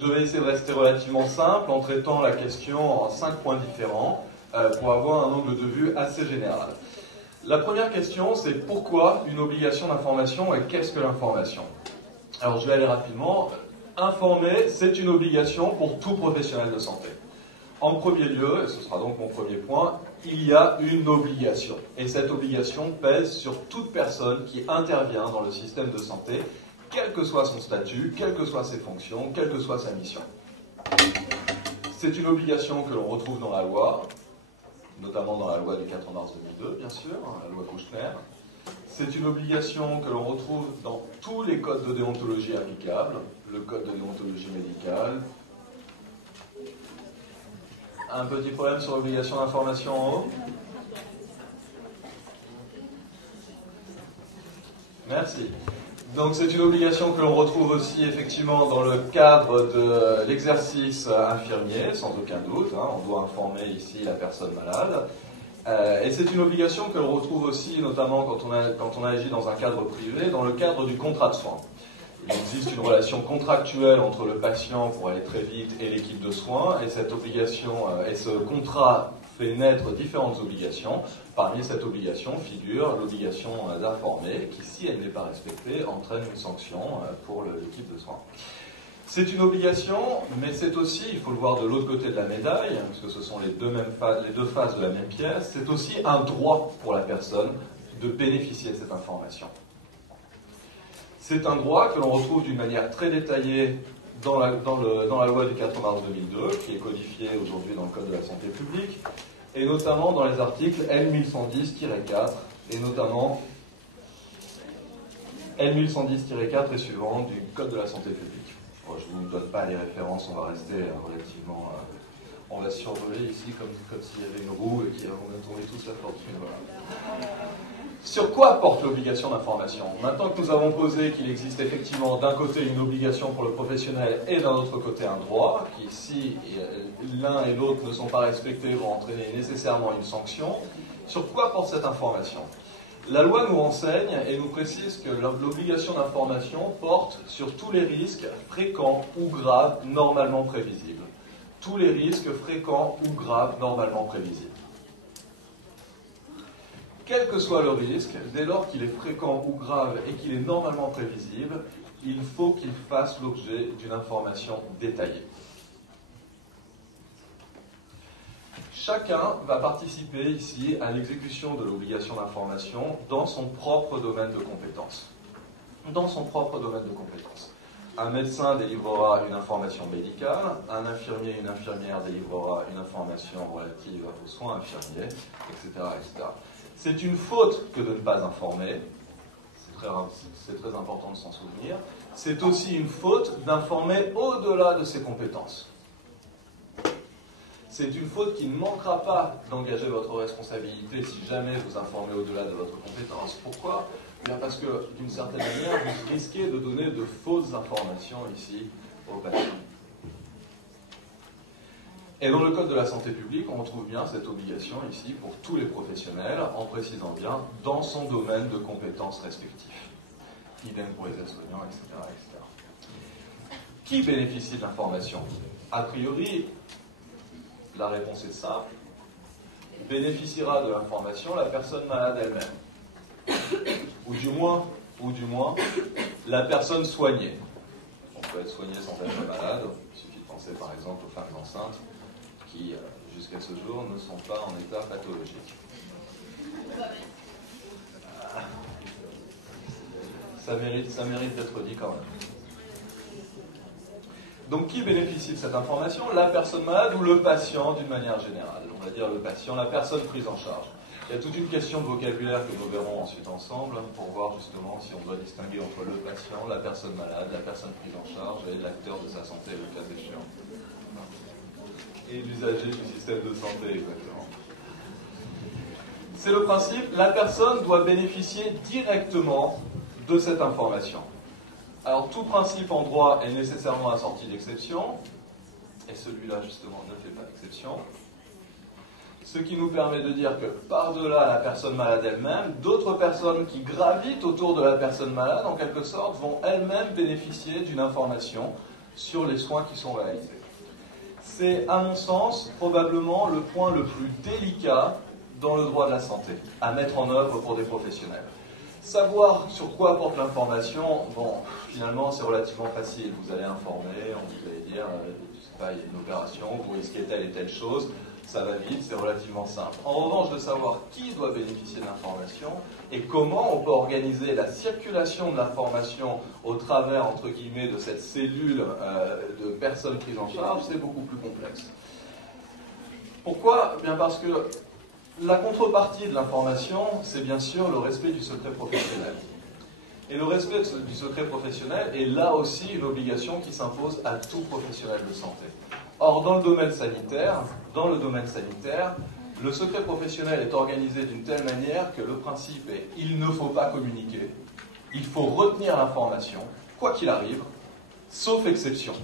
Je vais essayer de rester relativement simple en traitant la question en 5 points différents pour avoir un angle de vue assez général. La première question, c'est pourquoi une obligation d'information et qu'est-ce que l'information? Alors je vais aller rapidement. Informer, c'est une obligation pour tout professionnel de santé. En premier lieu, et ce sera donc mon premier point, il y a une obligation. Et cette obligation pèse sur toute personne qui intervient dans le système de santé, quel que soit son statut, quelles que soient ses fonctions, quelle que soit sa mission. C'est une obligation que l'on retrouve dans la loi, notamment dans la loi du 4 mars 2002, bien sûr, la loi Kouchner. C'est une obligation que l'on retrouve dans tous les codes de déontologie applicables, le code de déontologie médicale. Un petit problème sur l'obligation d'information en haut? Merci. Donc c'est une obligation que l'on retrouve aussi effectivement dans le cadre de l'exercice infirmier, sans aucun doute. On doit informer ici la personne malade. Et c'est une obligation que l'on retrouve aussi notamment quand on agit dans un cadre privé, dans le cadre du contrat de soins. Il existe une relation contractuelle entre le patient, pour aller très vite, et l'équipe de soins, et cette obligation et ce contrat fait naître différentes obligations. Parmi cette obligation figure l'obligation d'informer, qui, si elle n'est pas respectée, entraîne une sanction pour l'équipe de soins. C'est une obligation, mais c'est aussi, il faut le voir de l'autre côté de la médaille, parce que ce sont les deux faces de la même pièce, c'est aussi un droit pour la personne de bénéficier de cette information. C'est un droit que l'on retrouve d'une manière très détaillée dans la loi du 4 mars 2002, qui est codifiée aujourd'hui dans le Code de la santé publique, et notamment dans les articles L1110-4, et notamment L1110-4 et suivants du Code de la santé publique. Bon, je ne vous donne pas les références, on va rester relativement... on va survoler ici comme s'il y avait une roue et qu'on attendait tous la fortune. Voilà. Sur quoi porte l'obligation d'information? Maintenant que nous avons posé qu'il existe effectivement d'un côté une obligation pour le professionnel et d'un autre côté un droit, qui si l'un et l'autre ne sont pas respectés vont entraîner nécessairement une sanction, sur quoi porte cette information? La loi nous renseigne et nous précise que l'obligation d'information porte sur tous les risques fréquents ou graves normalement prévisibles. Tous les risques fréquents ou graves normalement prévisibles. Quel que soit le risque, dès lors qu'il est fréquent ou grave et qu'il est normalement prévisible, il faut qu'il fasse l'objet d'une information détaillée. Chacun va participer ici à l'exécution de l'obligation d'information dans son propre domaine de compétence. Dans son propre domaine de compétence. Un médecin délivrera une information médicale, un infirmier, une infirmière délivrera une information relative aux soins infirmiers, etc., etc. C'est une faute que de ne pas informer, c'est très important de s'en souvenir. C'est aussi une faute d'informer au-delà de ses compétences. C'est une faute qui ne manquera pas d'engager votre responsabilité si jamais vous informez au-delà de votre compétence. Pourquoi? Bien parce que, d'une certaine manière, vous risquez de donner de fausses informations ici aux patients. Et dans le Code de la santé publique, on retrouve bien cette obligation ici pour tous les professionnels, en précisant bien dans son domaine de compétences respectifs. Idem pour les aides-soignants, etc., etc. Qui bénéficie de l'information? A priori, la réponse est simple. Bénéficiera de l'information la personne malade elle-même. Ou du moins, la personne soignée. On peut être soigné sans être malade. Il suffit de penser par exemple aux femmes enceintes qui, jusqu'à ce jour, ne sont pas en état pathologique. Ça mérite d'être dit quand même. Donc qui bénéficie de cette information? La personne malade ou le patient d'une manière générale? On va dire le patient, la personne prise en charge. Il y a toute une question de vocabulaire que nous verrons ensuite ensemble pour voir justement si on doit distinguer entre le patient, la personne malade, la personne prise en charge et l'acteur de sa santé, le cas échéant. Et l'usager du système de santé, exactement. C'est le principe, la personne doit bénéficier directement de cette information. Alors tout principe en droit est nécessairement assorti d'exceptions, et celui-là justement ne fait pas d'exception. Ce qui nous permet de dire que par-delà la personne malade elle-même, d'autres personnes qui gravitent autour de la personne malade, en quelque sorte, vont elles-mêmes bénéficier d'une information sur les soins qui sont réalisés. C'est, à mon sens, probablement le point le plus délicat dans le droit de la santé, à mettre en œuvre pour des professionnels. Savoir sur quoi apporte l'information, bon, finalement, c'est relativement facile. Vous allez informer, vous allez dire, je sais pas, il y a une opération, vous risquez telle et telle chose, ça va vite, c'est relativement simple. En revanche, de savoir qui doit bénéficier de l'information et comment on peut organiser la circulation de l'information au travers, entre guillemets, de cette cellule de personnes prises en charge, c'est beaucoup plus complexe. Pourquoi ? Bien parce que la contrepartie de l'information, c'est bien sûr le respect du secret professionnel. Et le respect du secret professionnel est là aussi une obligation qui s'impose à tout professionnel de santé. Or, dans le domaine sanitaire, le secret professionnel est organisé d'une telle manière que le principe est il ne faut pas communiquer, il faut retenir l'information, quoi qu'il arrive, sauf exception.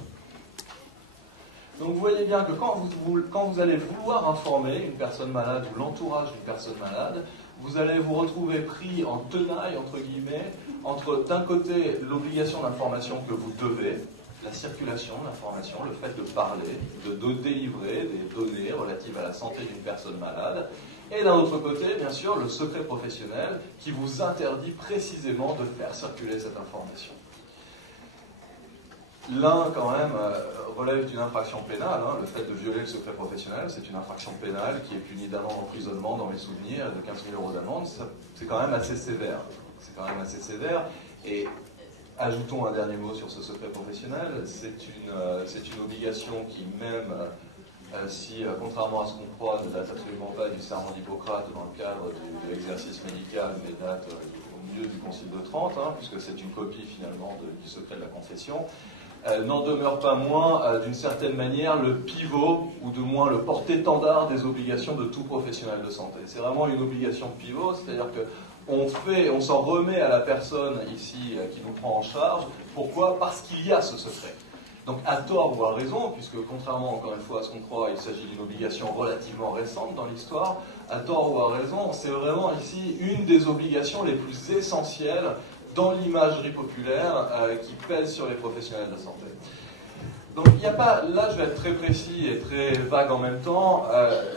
Donc vous voyez bien que quand vous allez vouloir informer une personne malade ou l'entourage d'une personne malade, vous allez vous retrouver pris en tenaille, entre guillemets, entre d'un côté l'obligation d'information que vous devez, la circulation de l'information, le fait de parler, de délivrer des données relatives à la santé d'une personne malade, et d'un autre côté, bien sûr, le secret professionnel qui vous interdit précisément de faire circuler cette information. L'un, quand même, relève d'une infraction pénale. Le fait de violer le secret professionnel, c'est une infraction pénale qui est punie d'un an d'emprisonnement, dans mes souvenirs, et de 15 000 € d'amende. C'est quand même assez sévère. Et ajoutons un dernier mot sur ce secret professionnel. C'est une obligation qui, même si, contrairement à ce qu'on croit, ne date absolument pas du serment d'Hippocrate dans le cadre de l'exercice médical, mais date au milieu du Concile de Trente, puisque c'est une copie, finalement, du secret de la confession, n'en demeure pas moins, d'une certaine manière, le pivot, ou du moins le porte-étendard des obligations de tout professionnel de santé. C'est vraiment une obligation pivot, c'est-à-dire qu'on s'en remet à la personne ici qui nous prend en charge. Pourquoi ? Parce qu'il y a ce secret. Donc à tort ou à raison, puisque contrairement encore une fois à ce qu'on croit, il s'agit d'une obligation relativement récente dans l'histoire, à tort ou à raison, c'est vraiment ici une des obligations les plus essentielles dans l'imagerie populaire qui pèse sur les professionnels de santé. Donc il n'y a pas, là je vais être très précis et très vague en même temps,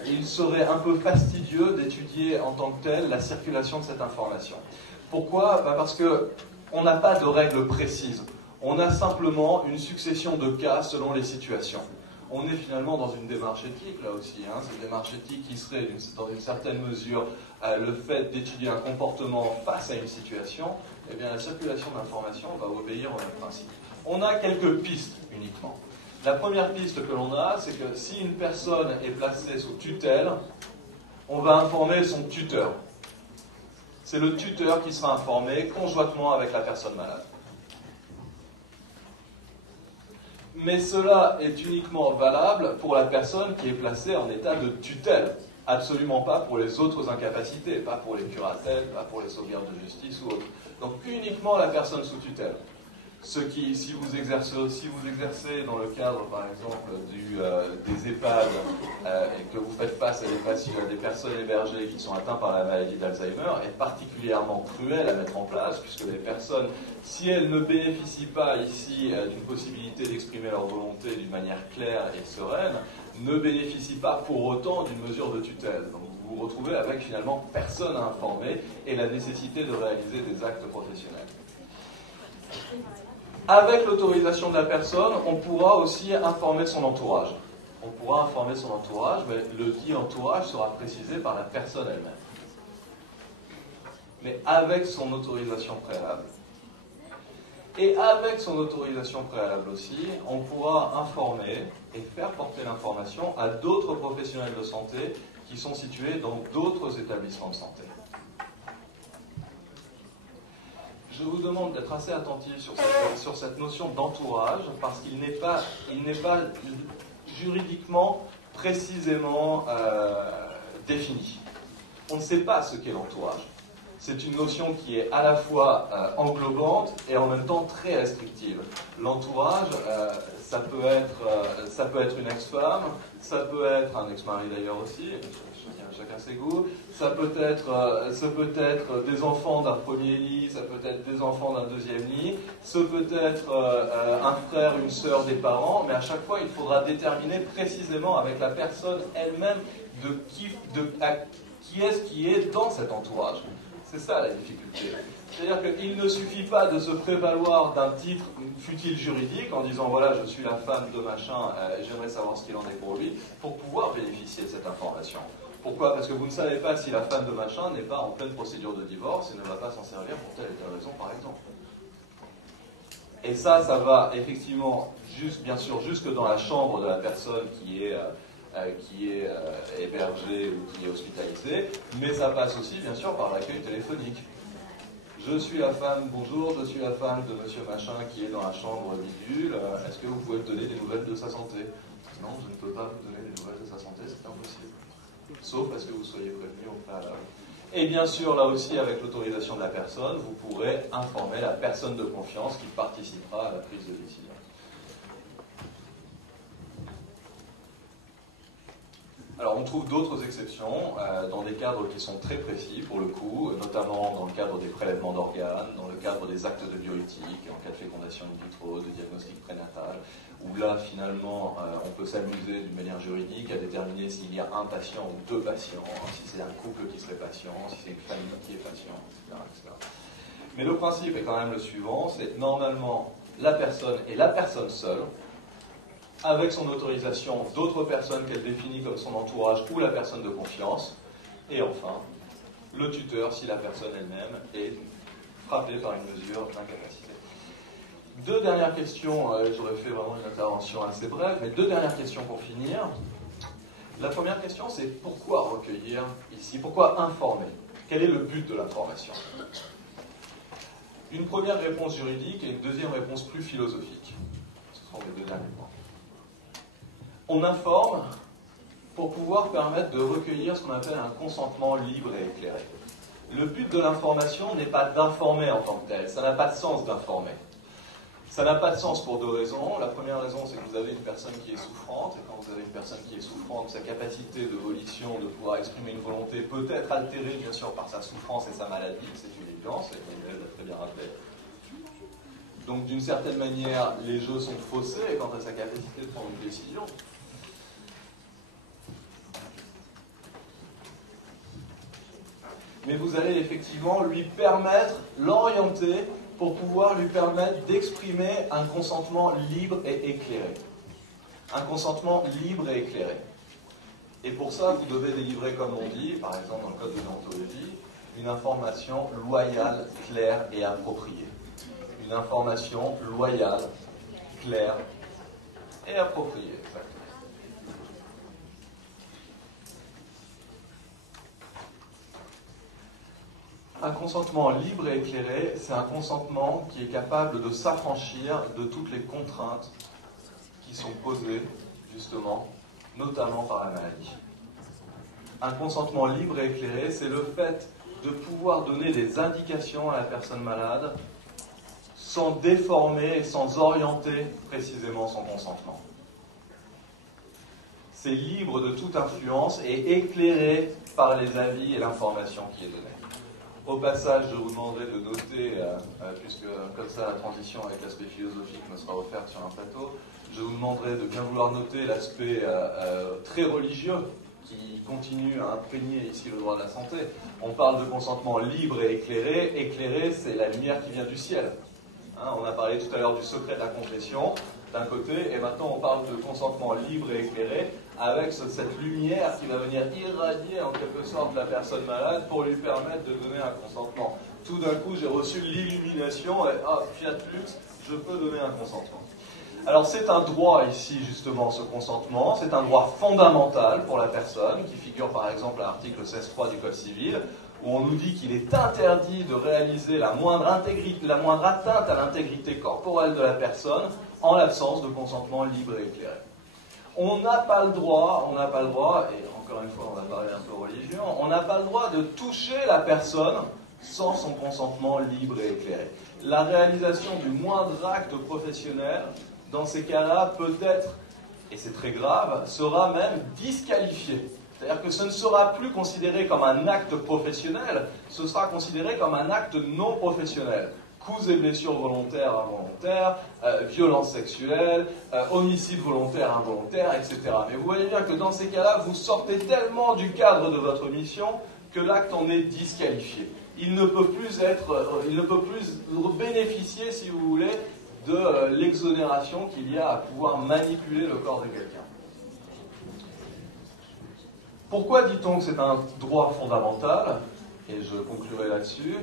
il serait un peu fastidieux d'étudier en tant que tel la circulation de cette information. Pourquoi ? Parce qu'on n'a pas de règles précises, on a simplement une succession de cas selon les situations. On est finalement dans une démarche éthique là aussi, c'est une démarche éthique qui serait dans une certaine mesure le fait d'étudier un comportement face à une situation. Eh bien la circulation d'informations va obéir au même principe. On a quelques pistes uniquement. La première piste que l'on a, c'est que si une personne est placée sous tutelle, on va informer son tuteur. C'est le tuteur qui sera informé conjointement avec la personne malade. Mais cela est uniquement valable pour la personne qui est placée en état de tutelle. Absolument pas pour les autres incapacités, pas pour les curatelles, pas pour les sauvegardes de justice ou autres. Donc uniquement la personne sous tutelle. Ce qui, si vous exercez dans le cadre, par exemple, des EHPAD et que vous faites face à des personnes hébergées qui sont atteintes par la maladie d'Alzheimer, est particulièrement cruel à mettre en place, puisque les personnes, si elles ne bénéficient pas ici d'une possibilité d'exprimer leur volonté d'une manière claire et sereine, ne bénéficient pas pour autant d'une mesure de tutelle. Donc vous vous retrouvez avec finalement personne à informer et la nécessité de réaliser des actes professionnels. Avec l'autorisation de la personne, on pourra aussi informer son entourage. On pourra informer son entourage, mais le dit entourage sera précisé par la personne elle-même. Mais avec son autorisation préalable. Et avec son autorisation préalable aussi, on pourra informer et faire porter l'information à d'autres professionnels de santé qui sont situés dans d'autres établissements de santé. Je vous demande d'être assez attentif sur cette notion d'entourage, parce qu'il n'est pas juridiquement précisément défini. On ne sait pas ce qu'est l'entourage. c'est une notion qui est à la fois englobante et en même temps très restrictive. L'entourage, ça peut être une ex-femme, ça peut être un ex-mari d'ailleurs aussi, chacun ses goûts, ça peut être des enfants d'un premier lit, ça peut être des enfants d'un deuxième lit, ça peut être un frère, une sœur des parents, mais à chaque fois il faudra déterminer précisément avec la personne elle-même qui est-ce qui est dans cet entourage. C'est ça la difficulté. C'est-à-dire qu'il ne suffit pas de se prévaloir d'un titre futile juridique en disant voilà, je suis la femme de machin, j'aimerais savoir ce qu'il en est pour lui, pour pouvoir bénéficier de cette information. Pourquoi? Parce que vous ne savez pas si la femme de machin n'est pas en pleine procédure de divorce et ne va pas s'en servir pour telle et telle raison, par exemple. Et ça va effectivement, bien sûr, jusque dans la chambre de la personne qui est hébergée ou qui est hospitalisée, mais ça passe aussi, bien sûr, par l'accueil téléphonique. Je suis la femme, bonjour, je suis la femme de monsieur machin qui est dans la chambre bidule, est-ce que vous pouvez me donner des nouvelles de sa santé? Non, je ne peux pas vous donner des nouvelles de sa santé, c'est impossible. Sauf parce que vous soyez prévenu au préalable. Et bien sûr, là aussi, avec l'autorisation de la personne, vous pourrez informer la personne de confiance qui participera à la prise de décision. Alors, on trouve d'autres exceptions dans des cadres qui sont très précis, pour le coup, notamment dans le cadre des prélèvements d'organes, dans le cadre des actes de bioéthique, en cas de fécondation in vitro, de diagnostic prénatal, où là, finalement, on peut s'amuser d'une manière juridique à déterminer s'il y a un patient ou deux patients, si c'est un couple qui serait patient, si c'est une famille qui est patient, etc., etc. Mais le principe est quand même le suivant, c'est normalement la personne et la personne seule, avec son autorisation d'autres personnes qu'elle définit comme son entourage ou la personne de confiance, et enfin, le tuteur si la personne elle-même est frappée par une mesure d'incapacité. Deux dernières questions, j'aurais fait vraiment une intervention assez brève, mais deux dernières questions pour finir. La première question, c'est pourquoi recueillir ici, pourquoi informer? Quel est le but de l'information? Une première réponse juridique et une deuxième réponse plus philosophique. Ce sont les deux derniers points. On informe pour pouvoir permettre de recueillir ce qu'on appelle un consentement libre et éclairé. Le but de l'information n'est pas d'informer en tant que tel, ça n'a pas de sens d'informer. Ça n'a pas de sens pour deux raisons. La première raison, c'est que vous avez une personne qui est souffrante, et quand vous avez une personne qui est souffrante, sa capacité de volition, de pouvoir exprimer une volonté, peut être altérée, bien sûr, par sa souffrance et sa maladie, c'est une évidence, et Emmanuel l'a très bien rappelé. Donc, d'une certaine manière, les jeux sont faussés quant à sa capacité de prendre une décision. Mais vous allez effectivement lui permettre, l'orienter, pour pouvoir lui permettre d'exprimer un consentement libre et éclairé. Un consentement libre et éclairé. Et pour ça, vous devez délivrer, comme on dit, par exemple dans le code de déontologie, une information loyale, claire et appropriée. Une information loyale, claire et appropriée. Exactement. Un consentement libre et éclairé, c'est un consentement qui est capable de s'affranchir de toutes les contraintes qui sont posées, justement, notamment par la maladie. Un consentement libre et éclairé, c'est le fait de pouvoir donner des indications à la personne malade sans déformer et sans orienter précisément son consentement. C'est libre de toute influence et éclairé par les avis et l'information qui est donnée. Au passage, je vous demanderai de noter, puisque comme ça la transition avec l'aspect philosophique me sera offerte sur un plateau, je vous demanderai de bien vouloir noter l'aspect très religieux qui continue à imprégner ici le droit de la santé. On parle de consentement libre et éclairé. Éclairé, c'est la lumière qui vient du ciel. On a parlé tout à l'heure du secret de la confession, d'un côté, et maintenant on parle de consentement libre et éclairé, avec cette lumière qui va venir irradier en quelque sorte la personne malade pour lui permettre de donner un consentement. Tout d'un coup, j'ai reçu l'illumination et fiat lux, je peux donner un consentement. Alors c'est un droit ici justement ce consentement, c'est un droit fondamental pour la personne qui figure par exemple à l'article 16.3 du Code civil où on nous dit qu'il est interdit de réaliser la moindre atteinte à l'intégrité corporelle de la personne en l'absence de consentement libre et éclairé. On n'a pas le droit, et encore une fois on va parler un peu religion, on n'a pas le droit de toucher la personne sans son consentement libre et éclairé. La réalisation du moindre acte professionnel, dans ces cas-là, peut-être, et c'est très grave, sera même disqualifiée. C'est-à-dire que ce ne sera plus considéré comme un acte professionnel, ce sera considéré comme un acte non professionnel. Coups et blessures volontaires, involontaires, violences sexuelles, homicide volontaire, involontaire, etc. Mais vous voyez bien que dans ces cas-là, vous sortez tellement du cadre de votre mission que l'acte en est disqualifié. Il ne peut plus bénéficier, si vous voulez, de l'exonération qu'il y a à pouvoir manipuler le corps de quelqu'un. Pourquoi dit-on que c'est un droit fondamental? Et je conclurai là-dessus.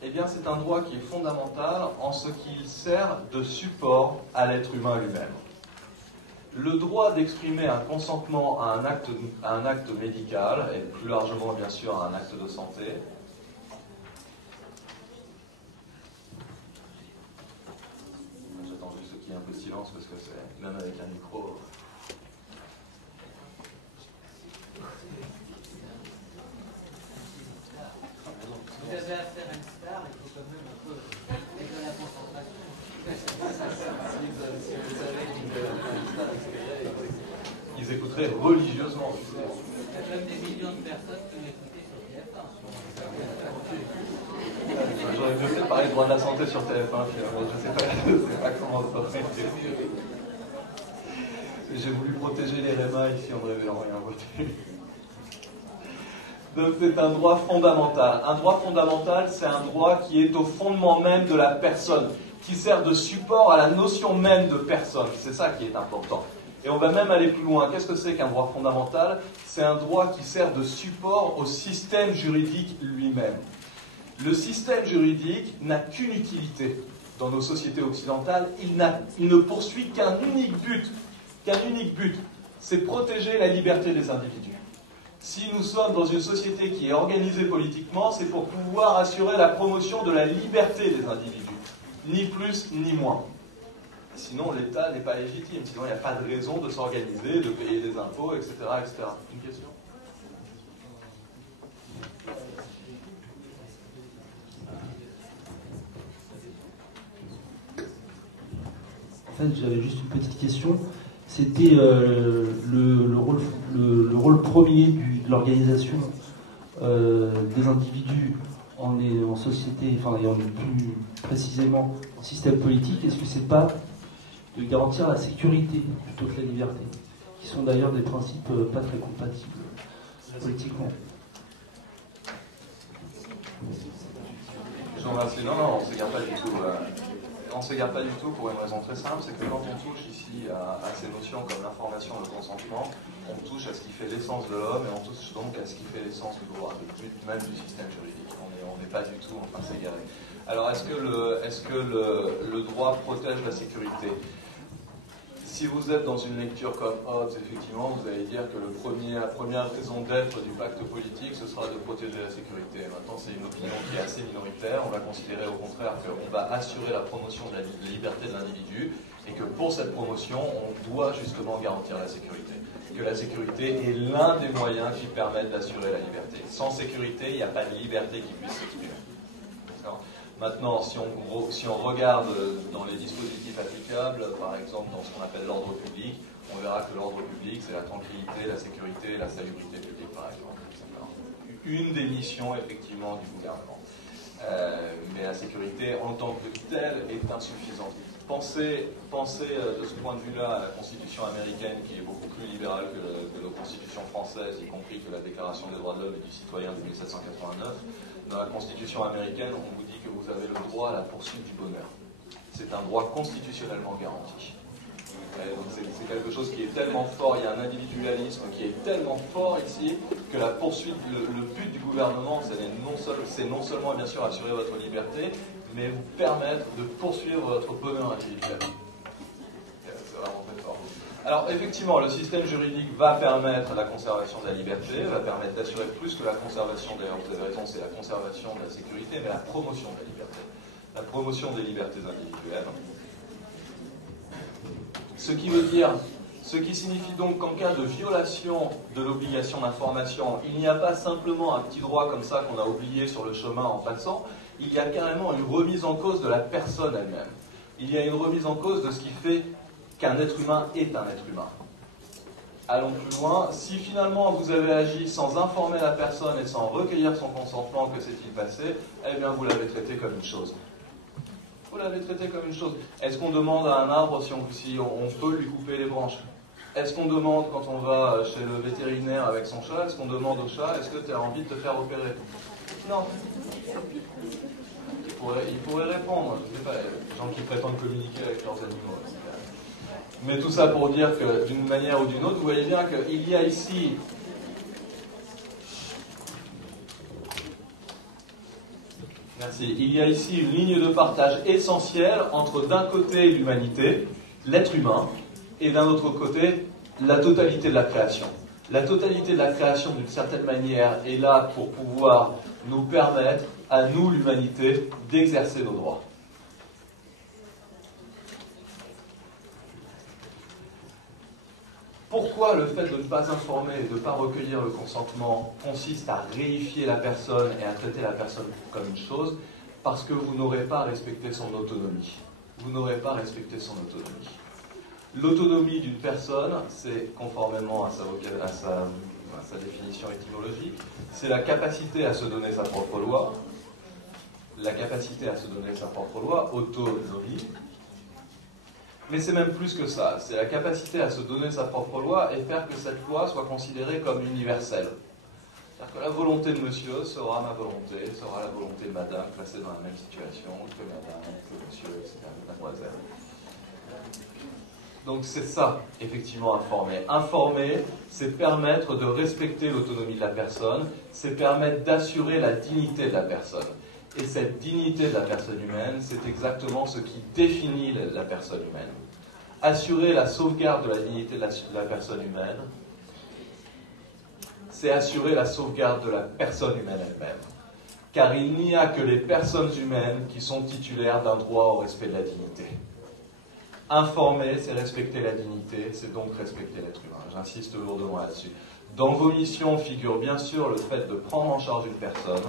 Eh bien, c'est un droit qui est fondamental en ce qu'il sert de support à l'être humain lui-même. Le droit d'exprimer un consentement à un acte médical, et plus largement, bien sûr, à un acte de santé, j'attends juste qu'il y ait un peu de silence, parce que c'est, même avec un micro... Vous avez affaire à une star, il faut quand même un peu être dans la concentration. Si vous savez qu'il y a une star, ils écouteraient religieusement. il y a quand même des millions de personnes qui ont écouté sur TF1. J'aurais mieux fait de parler de droit de la santé sur TF1, finalement. Je sais pas comment ça va. J'ai voulu protéger les REMA ici en ne révélant rien voter. Donc c'est un droit fondamental. Un droit fondamental, c'est un droit qui est au fondement même de la personne, qui sert de support à la notion même de personne. C'est ça qui est important. Et on va même aller plus loin. Qu'est-ce que c'est qu'un droit fondamental? C'est un droit qui sert de support au système juridique lui-même. Le système juridique n'a qu'une utilité dans nos sociétés occidentales. Il ne poursuit qu'un unique but, c'est protéger la liberté des individus. Si nous sommes dans une société qui est organisée politiquement, c'est pour pouvoir assurer la promotion de la liberté des individus, ni plus ni moins. Sinon, l'État n'est pas légitime, sinon il n'y a pas de raison de s'organiser, de payer des impôts, etc., etc. Une question ? En fait, j'avais juste une petite question. C'était le rôle premier de l'organisation des individus en société, enfin, et plus précisément en système politique. Est-ce que c'est pas de garantir la sécurité plutôt que la liberté, qui sont d'ailleurs des principes pas très compatibles politiquement? Je vous remercie. Non, on ne s'égare pas du tout. On ne s'égare pas du tout pour une raison très simple, c'est que quand on touche ici à ces notions comme l'information et le consentement, on touche à ce qui fait l'essence de l'homme et on touche donc à ce qui fait l'essence du droit, même du système juridique. On n'est pas du tout en train de s'égarer. Alors, est-ce que le droit protège la sécurité? Si vous êtes dans une lecture comme Hobbes, effectivement, vous allez dire que la première raison d'être du pacte politique, ce sera de protéger la sécurité. Maintenant, c'est une opinion qui est assez minoritaire. On va considérer au contraire qu'on va assurer la promotion de la liberté de l'individu et que pour cette promotion, on doit justement garantir la sécurité. Que la sécurité est l'un des moyens qui permettent d'assurer la liberté. Sans sécurité, il n'y a pas de liberté qui puisse s'exprimer. Maintenant, si on regarde dans les dispositifs applicables, par exemple dans ce qu'on appelle l'ordre public, on verra que l'ordre public, c'est la tranquillité, la sécurité et la salubrité publique, par exemple. Une des missions, effectivement, du gouvernement. Mais la sécurité, en tant que telle, est insuffisante. Pensez de ce point de vue-là à la Constitution américaine, qui est beaucoup plus libérale que la Constitution française, y compris que la Déclaration des droits de l'homme et du citoyen de 1789. Dans la Constitution américaine, on vous dit que vous avez le droit à la poursuite du bonheur. C'est un droit constitutionnellement garanti. C'est quelque chose qui est tellement fort, il y a un individualisme qui est tellement fort ici, que la poursuite, le but du gouvernement, c'est non seulement bien sûr assurer votre liberté, mais vous permettre de poursuivre votre bonheur individuel. C'est vraiment très fort. Alors effectivement, le système juridique va permettre la conservation de la liberté, va permettre d'assurer plus que la conservation, d'ailleurs vous avez raison, c'est la conservation de la sécurité, mais la promotion de la liberté. La promotion des libertés individuelles. Ce qui veut dire Ce qui signifie donc qu'en cas de violation de l'obligation d'information, il n'y a pas simplement un petit droit comme ça qu'on a oublié sur le chemin en passant, il y a carrément une remise en cause de la personne elle-même. Il y a une remise en cause de ce qui fait qu'un être humain est un être humain. Allons plus loin. Si finalement vous avez agi sans informer la personne et sans recueillir son consentement, que s'est-il passé? Eh bien vous l'avez traité comme une chose. Vous l'avez traité comme une chose. Est-ce qu'on demande à un arbre si on peut lui couper les branches? Est-ce qu'on demande, quand on va chez le vétérinaire avec son chat, est-ce qu'on demande au chat, est-ce que tu as envie de te faire opérer? Non. Il pourrait répondre. Je sais pas, les gens qui prétendent communiquer avec leurs animaux. Mais tout ça pour dire que, d'une manière ou d'une autre, vous voyez bien qu'il y a ici... Merci. Il y a ici une ligne de partage essentielle entre, d'un côté, l'humanité, l'être humain, et d'un autre côté, la totalité de la création. La totalité de la création, d'une certaine manière, est là pour pouvoir nous permettre, à nous, l'humanité, d'exercer nos droits. Pourquoi le fait de ne pas informer et de ne pas recueillir le consentement consiste à réifier la personne et à traiter la personne comme une chose? Parce que vous n'aurez pas respecté son autonomie. Vous n'aurez pas respecté son autonomie. L'autonomie d'une personne, c'est, conformément à sa définition étymologique, c'est la capacité à se donner sa propre loi, la capacité à se donner sa propre loi, autonomie. Mais c'est même plus que ça, c'est la capacité à se donner sa propre loi et faire que cette loi soit considérée comme universelle. C'est-à-dire que la volonté de monsieur sera ma volonté, sera la volonté de madame placée dans la même situation que madame, que monsieur, etc., mademoiselle. Donc c'est ça, effectivement, informer. Informer, c'est permettre de respecter l'autonomie de la personne, c'est permettre d'assurer la dignité de la personne. Et cette dignité de la personne humaine, c'est exactement ce qui définit la personne humaine. Assurer la sauvegarde de la dignité de la personne humaine, c'est assurer la sauvegarde de la personne humaine elle-même. Car il n'y a que les personnes humaines qui sont titulaires d'un droit au respect de la dignité. Informer, c'est respecter la dignité, c'est donc respecter l'être humain. J'insiste lourdement là-dessus. Dans vos missions figure bien sûr le fait de prendre en charge une personne,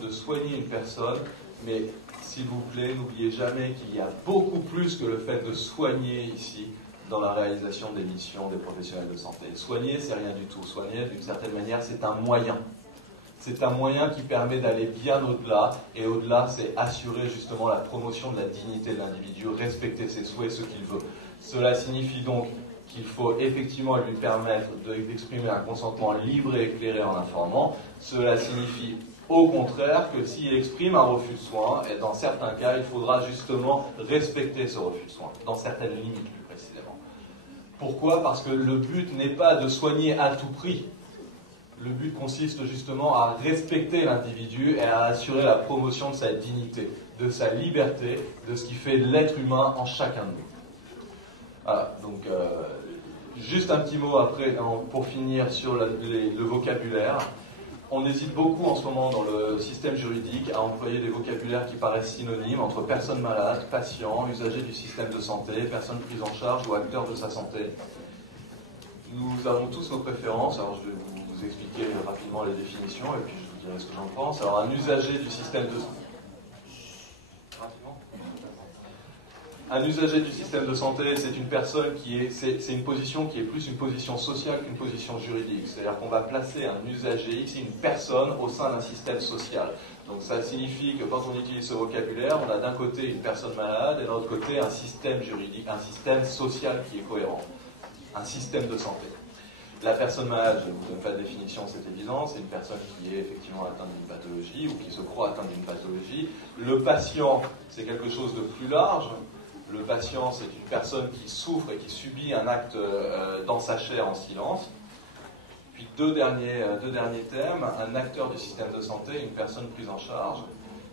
de soigner une personne, mais s'il vous plaît, n'oubliez jamais qu'il y a beaucoup plus que le fait de soigner ici dans la réalisation des missions des professionnels de santé. Soigner, c'est rien du tout. Soigner, d'une certaine manière, c'est un moyen. C'est un moyen qui permet d'aller bien au-delà, et au-delà, c'est assurer justement la promotion de la dignité de l'individu, respecter ses souhaits, ce qu'il veut. Cela signifie donc qu'il faut effectivement lui permettre d'exprimer un consentement libre et éclairé en informant. Cela signifie au contraire que s'il exprime un refus de soins, et dans certains cas, il faudra justement respecter ce refus de soins, dans certaines limites plus précisément. Pourquoi? Parce que le but n'est pas de soigner à tout prix. Le but consiste justement à respecter l'individu et à assurer la promotion de sa dignité, de sa liberté, de ce qui fait l'être humain en chacun de nous. Voilà, donc juste un petit mot après, pour finir sur le vocabulaire. On hésite beaucoup en ce moment dans le système juridique à employer des vocabulaires qui paraissent synonymes entre personne malade, patient, usager du système de santé, personne prise en charge ou acteur de sa santé. Nous avons tous nos préférences, alors je vais vous expliquer rapidement les définitions et puis je vous dirai ce que j'en pense. Alors un usager du système de santé. Un usager du système de santé, c'est une personne c'est une position qui est plus une position sociale qu'une position juridique. C'est-à-dire qu'on va placer un usager, ici une personne, au sein d'un système social. Donc ça signifie que quand on utilise ce vocabulaire, on a d'un côté une personne malade et de l'autre côté un système juridique, un système social qui est cohérent, un système de santé. La personne malade, je ne vous donne pas de définition, c'est évident, c'est une personne qui est effectivement atteinte d'une pathologie ou qui se croit atteinte d'une pathologie. Le patient, c'est quelque chose de plus large. Le patient, c'est une personne qui souffre et qui subit un acte dans sa chair en silence. Puis deux derniers termes, un acteur du système de santé, une personne prise en charge.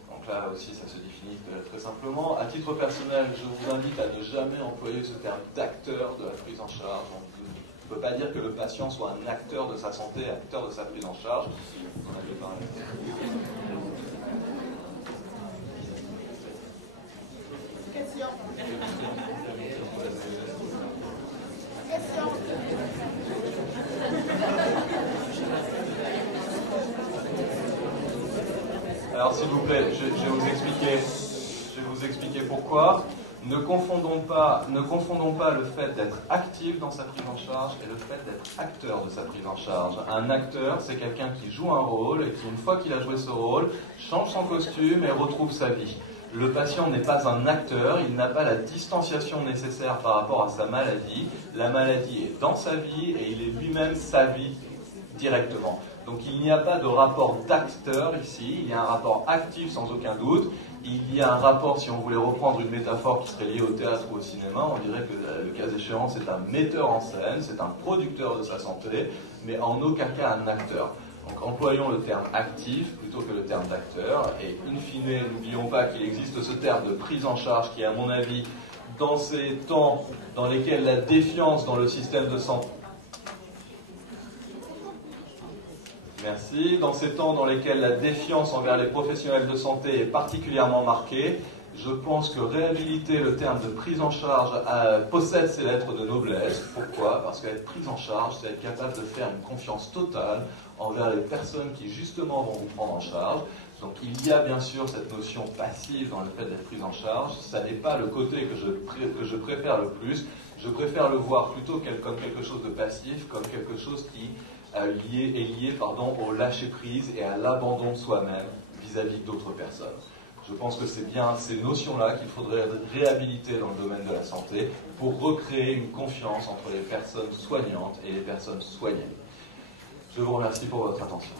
Donc là aussi, ça se définit très simplement. À titre personnel, je vous invite à ne jamais employer ce terme d'acteur de la prise en charge. On ne peut pas dire que le patient soit un acteur de sa santé, acteur de sa prise en charge. On en avait parlé. Alors, s'il vous plaît, je vais vous expliquer pourquoi. Ne confondons pas le fait d'être actif dans sa prise en charge et le fait d'être acteur de sa prise en charge. Un acteur, c'est quelqu'un qui joue un rôle et qui, une fois qu'il a joué ce rôle, change son costume et retrouve sa vie. Le patient n'est pas un acteur, il n'a pas la distanciation nécessaire par rapport à sa maladie. La maladie est dans sa vie et il est lui-même sa vie directement. Donc il n'y a pas de rapport d'acteur ici, il y a un rapport actif sans aucun doute. Il y a un rapport, si on voulait reprendre une métaphore qui serait liée au théâtre ou au cinéma, on dirait que le cas échéant, c'est un metteur en scène, c'est un producteur de sa santé, mais en aucun cas un acteur. Donc employons le terme actif plutôt que le terme d'acteur, et in fine, n'oublions pas qu'il existe ce terme de prise en charge qui, à mon avis, dans ces temps dans lesquels la défiance dans le système de santé... Merci. Dans ces temps dans lesquels la défiance envers les professionnels de santé est particulièrement marquée, je pense que réhabiliter le terme de prise en charge possède ses lettres de noblesse. Pourquoi ? Parce qu'être prise en charge, c'est être capable de faire une confiance totale envers les personnes qui justement vont vous prendre en charge. Donc il y a bien sûr cette notion passive dans le fait d'être prise en charge. Ça n'est pas le côté que je préfère le plus. Je préfère le voir plutôt comme quelque chose de passif, comme quelque chose qui est lié au lâcher-prise et à l'abandon de soi-même vis-à-vis d'autres personnes. Je pense que c'est bien ces notions-là qu'il faudrait réhabiliter dans le domaine de la santé pour recréer une confiance entre les personnes soignantes et les personnes soignées. Je vous remercie pour votre attention.